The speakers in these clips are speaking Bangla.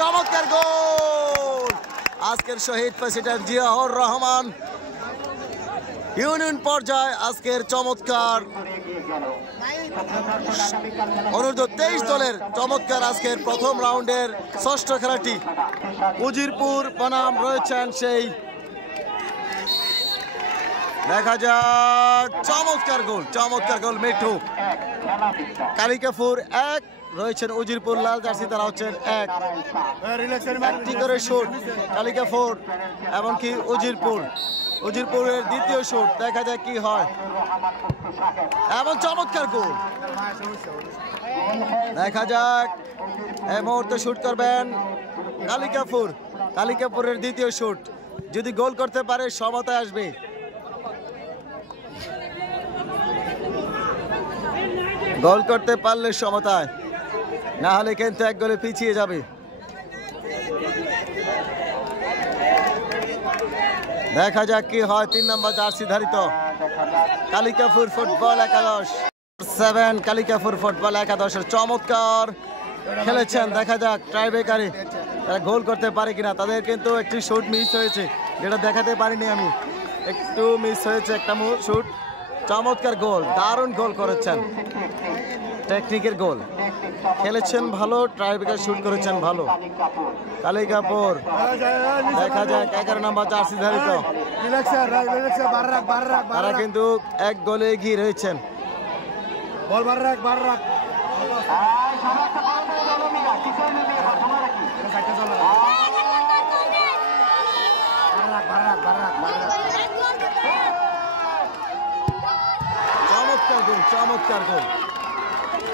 চমৎকার গোল আজকের শহীদ প্রেসিডেন্ট জিয়াউর রহমান ইউনিয়ন পর্যায়ে আজকের চমৎকার অনূর্ধ্ব 23 দলের চমৎকার আজকের প্রথম রাউন্ডের ষষ্ঠ খেলাটি উজিরপুর বনাম রয়েছেন সেই দেখা যাক চমৎকার গোল মিঠু কালিকাপুর 1 রয়েছেন উজিরপুর লাল জার্সি তারা হচ্ছেন 1 করে শুট কালিকাপুর এমনকি উজিরপুরের দ্বিতীয় শুট দেখা যাক কি হয় এমন চমৎকার গোল দেখা যাক এই মুহূর্তে শুট করবেন কালিকাপুরের দ্বিতীয় শুট যদি গোল করতে পারে সমতায় আসবে গোল করতে পারলে সমতায় না হলে কিন্তু এক গোলে পিছিয়ে যাবে দেখা যাক কি হয় 3 নম্বর জার্সি ধারিত কালিকাপুর ফুটবল একাদশ 7 কালিকাপুর ফুটবল একাদশের চমৎকার খেলেছেন দেখা যাক ট্রাইব্রেকারে তারা গোল করতে পারে কিনা তাদের কিন্তু একটি শুট মিস হয়েছে যেটা দেখাতে পারিনি আমি একটু মিস হয়েছে একটা শুট চমৎকার গোল দারুণ গোল করেছেন টেকনিকের গোল খেলেছেন ভালো ট্রাইব্রেকার শুট করেছেন ভালো কালিকাপুর দেখা যাক 11 নম্বর জার্সি ধারিত তারা কিন্তু এক গোলে এগিয়ে রয়েছেন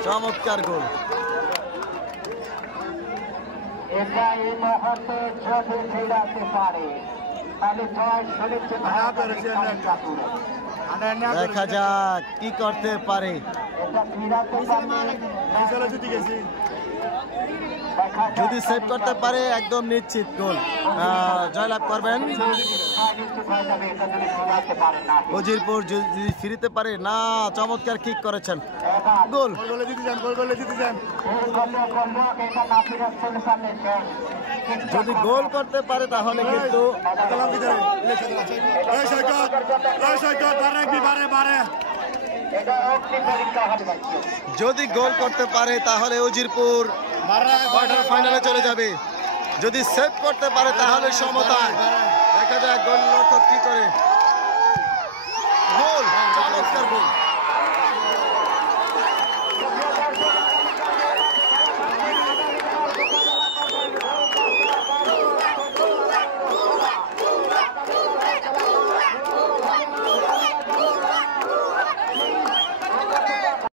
চমৎকার গোল দেখা যাক কি করতে পারে যদি সেভ করতে পারে একদম নিশ্চিত গোল জয়লাভ করবেন উজিরপুর যদি ফিরিতে পারে না চমৎকার কিক করেছেন গোল যদি গোল করতে পারে তাহলে কিন্তু যদি গোল করতে পারে তাহলে উজিরপুর কোয়ার্টার ফাইনালে চলে যাবে যদি সেভ করতে পারে তাহলে সমতায় দেখা যায় গোল রক্ষক কি করে গোল চমৎকার গোল